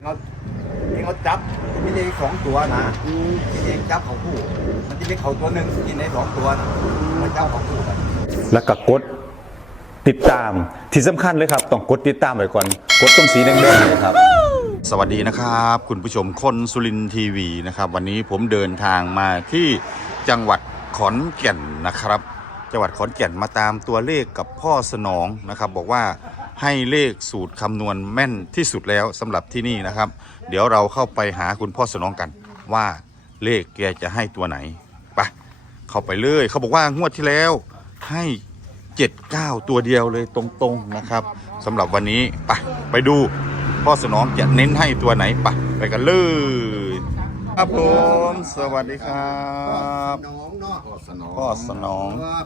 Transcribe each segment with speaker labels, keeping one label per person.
Speaker 1: เราที่เขาจับมีเลข2 ตัวนะมีเลขจับเขาคู่มันจะมีเขาตัวหนึ่งกินใน2 ตัวนะมันจับเขาคู่กัน
Speaker 2: แล้วก็กดติดตามที่สำคัญเลยครับต้องกดติดตามไว้ก่อนกดตรงสีแดงๆเลยครับสวัสดีนะครับคุณผู้ชมคนสุรินทร์ทีวีนะครับวันนี้ผมเดินทางมาที่จังหวัดขอนแก่นนะครับจังหวัดขอนแก่นมาตามตัวเลขกับพ่อสนองนะครับบอกว่าให้เลขสูตรคำนวณแม่นที่สุดแล้วสำหรับที่นี่นะครับเดี๋ยวเราเข้าไปหาคุณพ่อสนองกันว่าเลขแกจะให้ตัวไหนไปเข้าไปเลยเขาบอกว่างวดที่แล้วให้79ตัวเดียวเลยตรงๆนะครับสำหรับวันนี้ไปดูพ่อสนองจะเน้นให้ตัวไหนไปกันเลยครับผมสวัสดีครับพ่อสนอง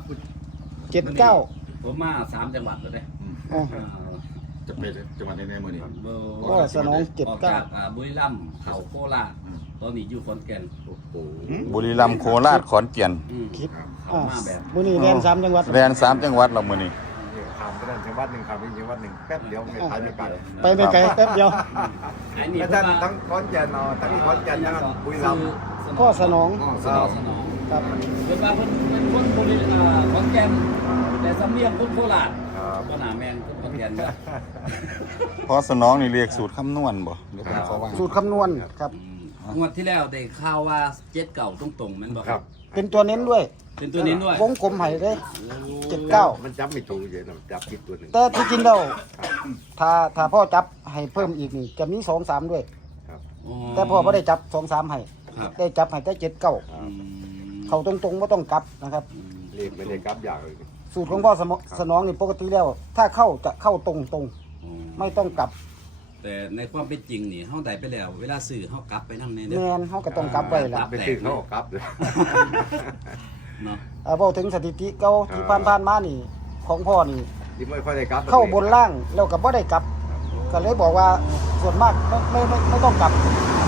Speaker 3: 79ผมมา3 จังหวัดเลย
Speaker 2: จะเป็นจังหวัดในเมืองนี้
Speaker 3: พ่อสนอง79ออกจากบุรีรัมย์เขาโคราชตอนนี้อยู่ขอนแก่น
Speaker 2: บุรีรัมย์โคราชขอนแก่น
Speaker 3: คิด
Speaker 4: เขามาแบบมื้อนี้แล่น3 จังหวัด
Speaker 2: แล่น3 จังหวัดเรามื้อนี้
Speaker 1: ข้ามไปได้จังหวัดหนึ่งข้ามไปจังหวัดหนึ่งแป๊บเดียวไม่ไปไม่ไกล
Speaker 4: ไปไม่ไกลแป๊บเดียว
Speaker 1: แล้วท่านทั้งขอนแก่นทั้งขอนแก่นทั้งบุรีรัมย์
Speaker 4: พ่อสนอง
Speaker 3: ครับเป็นว่าเป็นคนบุรีขอนแก่นแต่สำเนียงคนโคราชก็หนาแมนคนขอนแก่นนะ
Speaker 2: พ่อสนองนี่เรียกสูตรคำนวณบ่หรือเป็นเขาว่า
Speaker 4: สูตรคำนวณครับ
Speaker 3: งวดที่แล้วได้ข่าวว่า79ตรงๆแม่นบ่ครับ
Speaker 4: เป็นตัวเน้นด้วย
Speaker 3: เป็นตัวเน้นด้วย
Speaker 4: วงกลมให้ได้79
Speaker 1: มันจับไม่ถูกเลยนะจับผิดตัวหนึ่ง
Speaker 4: แต่ที่จริงแล้วถ้าพ่อจับให้เพิ่มอีกนี่จะมี2 3ด้วยแต่พ่อบ่ได้จับ2 3ให้ได้จับให้แต่79เขาตรงๆบ่ต้องกลับนะครับ
Speaker 1: เลขไม่ได้กลับอย่างเลย
Speaker 4: สูตรของพ่อสนองนี่ปกติแล้วถ้าเข้าจะเข้าตรงๆไม่ต้องกลับ
Speaker 3: แต่ในความเป็นจริงนี่เฮาได้ไปแล้วเวลาซื้อเฮากลับไปนำแน่เด้อ
Speaker 4: แม่นเฮาก็ต้องกลับไว้ล่ะ
Speaker 1: ไปซื้อเขากลับเลย
Speaker 3: เนาะ
Speaker 4: พอถึงสถิติเก่าที่ผ่านมานี่ของพ่อนี่
Speaker 1: ที่ไม่ค่อยได้กลับ
Speaker 4: เข้าบนล่างแล้วก็บ่ได้กลับก็เลยบอกว่าส่วนมากไม่ต้องกลับ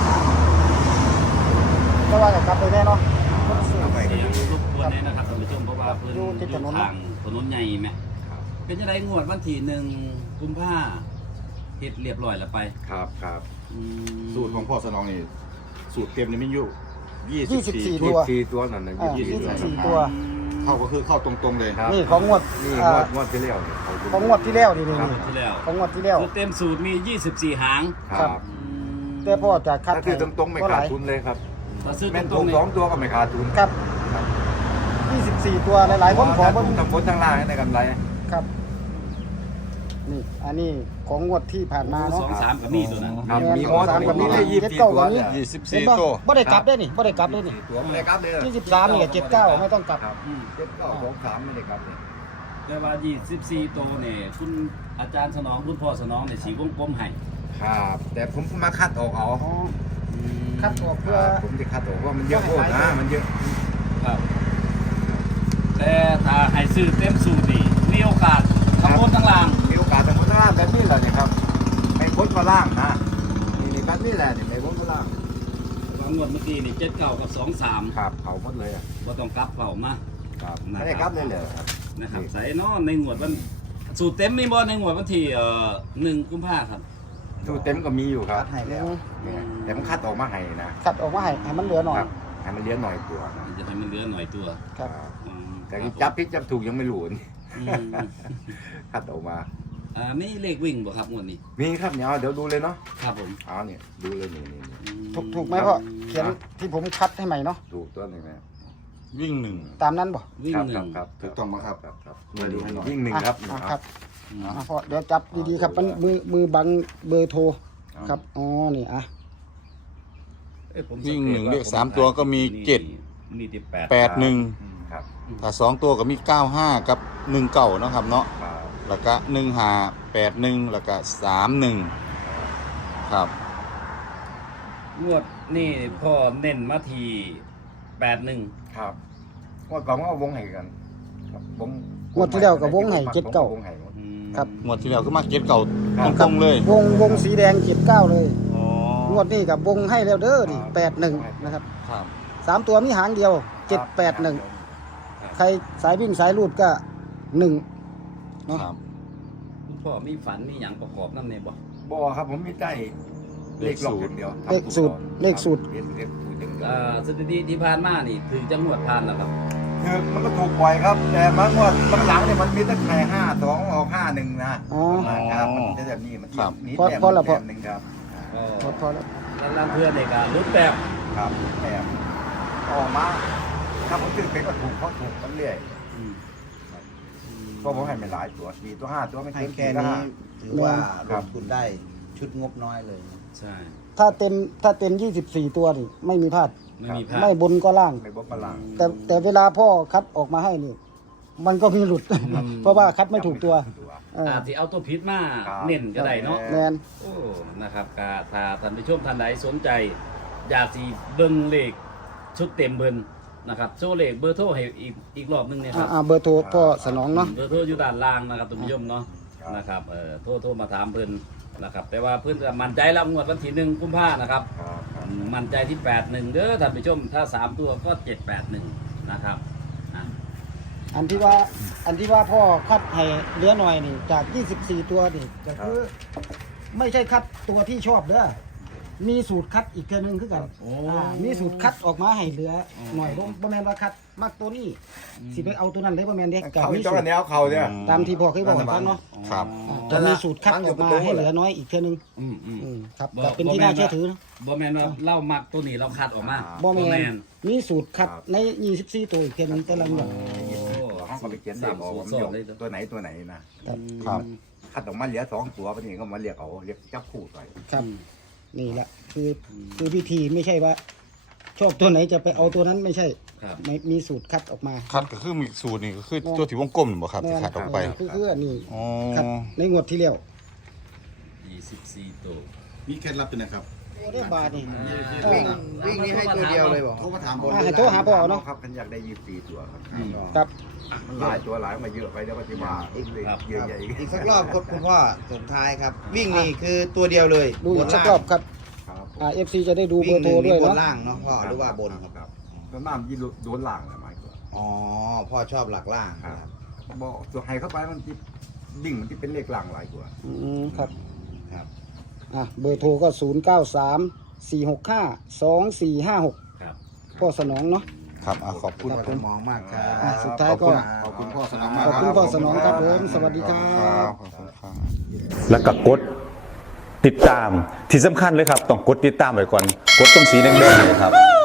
Speaker 4: แต่ว่าจะกลับไปแน่เนาะ
Speaker 3: เสียงรบกวนแน่นะครับท่านผู้ชมเพราะว่าเพิ่นอยู่ทางถนนใหญ่แม่เป็นจังได๋งวดวันที่1 กุมภาพันธ์เฮ็ดเรียบร้อยแล้วไป
Speaker 1: ครับ
Speaker 2: สูตรของพ่อสนองนี่สูตรเต็มนี่มีอยู่
Speaker 4: 24
Speaker 1: ตัวนั่นน่ะ
Speaker 4: 24ตัว
Speaker 2: เข้าก็คือเข้าตรงๆเลย
Speaker 4: นี่ของงวด
Speaker 1: ที่แล้ว
Speaker 4: ของงวดที่แล้วนี่
Speaker 3: ของงวดที่แล้วเต็มสูตรมี24หาง
Speaker 1: ครับ
Speaker 4: แต่พ่อจะคัด
Speaker 1: ให้ตรงๆไม่ขาดทุนเลยครับแม่นถูก2 ตัวก็ไม่ขาดทุน
Speaker 4: ครับ24ตัวหลายๆคนขอบ่
Speaker 1: ทั้งบนทั้งล่างให้ได้กำไร
Speaker 4: ครับนี่อันนี้ของงวดที่ผ่านมาเนาะ
Speaker 3: 2 3ก็มีตัวนั้น
Speaker 1: มีงวด3ก็มีได้24ตัว
Speaker 2: 24ตัว
Speaker 4: บ่ได้กลับได้นี่บ่ได้กลับเลยนี่
Speaker 1: ตัวไม่ได้กลับเลย
Speaker 4: 23นี่79ไม่ต้องกลับ
Speaker 1: 79 23ไม่ได้กลับเลย
Speaker 3: แต่ว่า24ตัวนี่คุณอาจารย์สนองคุณพ่อสนองนี่สิวงกลมให้
Speaker 1: ครับแต่ผมมาคัดออกเอา
Speaker 4: คัดออกเพื่อ
Speaker 1: ผมจะคัดออกว่ามันเยอะโคตรนะมันเยอะ
Speaker 3: ครับแต่ถ้าให้ซื้อเต็มสูตรนี่มีโอกาสทั้งบนทั้งล่าง
Speaker 1: มีโอกาสทั้งบนทั้งล่างแบบนี้แหละนี่ครับไม่บนก็ล่างนะนี่แบบนี้แหละนี่ไม่บนก็ล่าง
Speaker 3: งวดเมื่อกี้นี่79กับ23
Speaker 1: ครับเขาหมดเลย
Speaker 3: บ่ต้องกลับเข้ามา
Speaker 1: ครับไม่ได้กลับเลยเหรอครับ
Speaker 3: นะครับใส่เนาะในงวดวันสูตรเต็มมีบ่ในงวดวันที่1 กุมภาพันธ์ครับ
Speaker 1: สูตรเต็มก็มีอยู่ครับให้แล้วแต่มันคัดออกมาให้นะ
Speaker 4: คัดออกมาให้มันเหลือหน่อย
Speaker 1: ให้มันเหลือหน่อยตัว
Speaker 3: จะให้มันเหลือหน่อยตัว
Speaker 4: ครับ
Speaker 1: แต่จับผิดจับถูกยังไม่รู้นี่คัดออกมา
Speaker 3: มีเลขวิ่งบ่ครับงวดนี้
Speaker 1: มีครับเดี๋ยวดูเลยเนาะ
Speaker 3: ครับผม
Speaker 1: เนี่ยดูเลยนี่
Speaker 4: ถูกไหมพ่อเขียนที่ผมคัดให้ใหม่เนาะ
Speaker 1: ถูกตัวนึงนะ
Speaker 2: วิ่ง1
Speaker 4: ตามนั้นบ่
Speaker 3: วิ่ง
Speaker 1: ครับ
Speaker 2: ถูกต้องมั้งครับ
Speaker 1: มาดูให้หน่อยวิ่ง1ครับ
Speaker 4: พ่อเดี๋ยวจับดีๆครับมันมือบังเบอร์โทรครับนี่
Speaker 2: วิ่ง1เลข3ตัวก็มี7
Speaker 3: มีที่
Speaker 2: 81ครับถ้า2ตัวก็มี95กับ19เนาะครับเนาะแล้วก็1581แล้วก็31ครับ
Speaker 3: งวดนี่พ่อเน้นมาที่81
Speaker 1: ครับงวดก่อนก็วงให้กันครับ
Speaker 4: งวดที่แล้วก็วงให้79ครับ
Speaker 2: งวดที่แล้วก็มา79ตรงๆเลยว
Speaker 4: งสีแดง79เลยงวดนี้กับวงให้แล้วเด้อนี่81นะครับ
Speaker 2: ครับ
Speaker 4: 3ตัวมีหางเดียว781ใครสายวิ่งสายลูดก็1เนาะ
Speaker 3: คุณพ่อมีฝันมีหยังประกอบนำแน่บ่
Speaker 1: ครับผมมีใจเลขล็อกอย่างเดียว
Speaker 4: เลขสูตรเลขสูตร
Speaker 1: เลขสูตรอย่างเดียว
Speaker 3: สถิติที่ผ่านมานี่ถึงจังหวัดผ่านแล้วครับ
Speaker 1: คือมันก็ถูกบ่อยครับ แต่มันงวดหลังๆเนี่ยมันมีตั้งแต่5-2ออก5-1นะ
Speaker 4: อ๋อ
Speaker 1: ครับมันจะแบบนี้มัน
Speaker 2: ครับ
Speaker 1: มี
Speaker 4: พอ
Speaker 1: แต้ม
Speaker 4: พอละพอ
Speaker 1: แต้มหนึ่งครับ
Speaker 4: พอแล้ว
Speaker 3: ลังเพื่อนเด็กรุ่นแบบ
Speaker 1: ครับแต้มออกมาถ้าผมซื้อเป็นก็ถูกเพราะถูกกันเรื่อยก็ผมให้ไม่หลายตัว4ตัว5ตัวไม่
Speaker 5: ให้
Speaker 1: เกิน
Speaker 5: แค่
Speaker 1: 4ตัว
Speaker 5: นี้
Speaker 1: 5
Speaker 5: ถือว่า
Speaker 1: ค
Speaker 5: ล
Speaker 1: รับ
Speaker 5: งทุนได้ชุดงบน้อยเลย
Speaker 3: ใช่
Speaker 4: ถ้าเต็ม24 ตัวนี่ไม่มีพลาด
Speaker 3: ไม่มีพลาด
Speaker 4: ไม่บนก็ล่าง
Speaker 1: ไม่บอกพลัง
Speaker 4: แต่เวลาพ่อคัดออกมาให้นี่ มันก็มีหลุด เพราะว่าคัดไม่ถูกตัวเออ
Speaker 3: อาจจะเอาตัวพิษมา
Speaker 1: ครับ
Speaker 3: เน้นก็ได้เนาะ
Speaker 4: แมน
Speaker 3: โอ้นะครับก็ถ้าท่านผู้ชมท่านใดสนใจ อยากสิเบิ่งเลขชุดเต็มเบิ่นนะครับโชว์เลขเบอร์โทรให้อีกรอบหนึงเนี่ยครับ
Speaker 4: เบอร์โทรพ่อสนองเนาะ
Speaker 3: เบอร์โทรอยู่ด้านล่างนะครับท่านผู้ชมเนาะนะครับโทรมาถามเพิ่นนะครับ แต่ว่าเพิ่นจะมั่นใจรับงวดวันที่1กุมภานะครับ
Speaker 1: ครับครับ
Speaker 3: มั่นใจที่81เด้อท่านผู้ชมถ้า3ตัวก็781นะครับอ่ะ
Speaker 4: อันที่ว่าพ่อคัดให้เหลือหน่อยนี่จาก24ตัวนี่ก็คือไม่ใช่คัดตัวที่ชอบเด้อมีสูตรคัดอีกเทื่อนึงคือกันมีสูตรคัดออกมาให้เหลือหน่อยบ่แม่นว่าคัดมักตัวนี้สิไปเอาตัวนั้นเลยบ่แม่นเด้ก็
Speaker 1: เขา
Speaker 4: มี
Speaker 1: จ้อ
Speaker 4: สู
Speaker 1: ง
Speaker 4: ตร
Speaker 1: แนวเขาเนี่ย
Speaker 4: ตามที่พ่อเคยบอกให้ฟังเนาะ
Speaker 2: ครับ
Speaker 4: จะมีสูตรคัดออกมาให้เหลือน้อยอีกเทื่อนึง ครับ
Speaker 3: บ่
Speaker 4: ก็เป็นที่น่าเชื่อถือนะ
Speaker 3: บ่แม่นว่าเล่ามักตัวนี้เราคัดออกมา
Speaker 4: บ่แม่
Speaker 3: แม่
Speaker 4: นมีสูตรคัดใน24ตัวอีกเทื่อนึงแต่ละหน่วย
Speaker 1: เขาก็ไปเขียนเลขออกว่ามันอยู่ตัวไหนตัวไหนนะครับ
Speaker 2: ครับ
Speaker 1: คัดออกมาเหลือ2ตัวปนี้ก็มาเรียกเอาเรียกจับคู่ใส่
Speaker 4: ครับ นี่แหละคือวิธีไม่ใช่ว่า ชอบตัวไหนจะไปเอาตัวนั้นไม่ใช่
Speaker 3: ครับ
Speaker 4: ไม่มีสูตรคัดออกมา
Speaker 2: คัดก็คือมีสูตรนี่ก็คือตัวที่วงกลมบ่ครับที่คัดออกไป
Speaker 4: คืออันนี้
Speaker 2: อ๋อ
Speaker 4: คัดในงวดที่แล้ว
Speaker 3: 24ตัว
Speaker 6: มีเคล็ดลับเป็นนะครับ
Speaker 4: ตัวได้บาทนี่
Speaker 5: วิ่งนี่ให้ตัวเดียวเลยบอก
Speaker 6: โทรมาถามผม
Speaker 4: ให้โทรหาพ่อเนาะ
Speaker 1: ครับขันอยากได้24ตัวครับ
Speaker 4: ครับ
Speaker 1: มันหลายตัวหลายมาเยอะไปแล้วก็จะมาอีกเลยเยอะใหญ่
Speaker 5: อีกสักรอบคุณพ่อส่งท้ายครับ วิ่งนี่คือตัวเดียวเลย
Speaker 4: ดูอีกสักรอบครับ
Speaker 1: ครับ
Speaker 4: FC จะได้ดูเบ
Speaker 5: วิ่
Speaker 4: อง ร์
Speaker 5: ห
Speaker 4: โทร
Speaker 5: นึ่ง
Speaker 4: ด้
Speaker 5: นี่
Speaker 4: วย
Speaker 5: บน
Speaker 4: เนาะ
Speaker 5: ล่างเนาะพ่อหรือว่าบนครับ
Speaker 1: ครับก็น้ำยี่โดนล่างนะหมายความ
Speaker 5: อ๋อพ่อชอบหลักล่าง
Speaker 1: ค
Speaker 5: ค
Speaker 1: รั
Speaker 5: รั
Speaker 1: บบ บอกตัวไฮเข้าไปมันที่ดิ่งมันที่เป็นเลขล่างหลายกว่า
Speaker 4: ครับ
Speaker 5: ครับ
Speaker 4: เบอร์โทรก็0934652456
Speaker 3: ครับ
Speaker 4: พ่อสนองเนาะ
Speaker 2: ครับขอบคุณ
Speaker 5: พ่อจะมองมากครับ
Speaker 4: สุดท้ายก็
Speaker 6: ขอบคุณพ่อสนองมาก
Speaker 4: ขอบคุณพ่อสนองครับผมสวัสดีครับ
Speaker 2: ขอบคุณครับแล้วก็กดติดตามที่สำคัญเลยครับ ต้องกดติดตามไว้ก่อน กดตรงสีแดงๆเลยครับ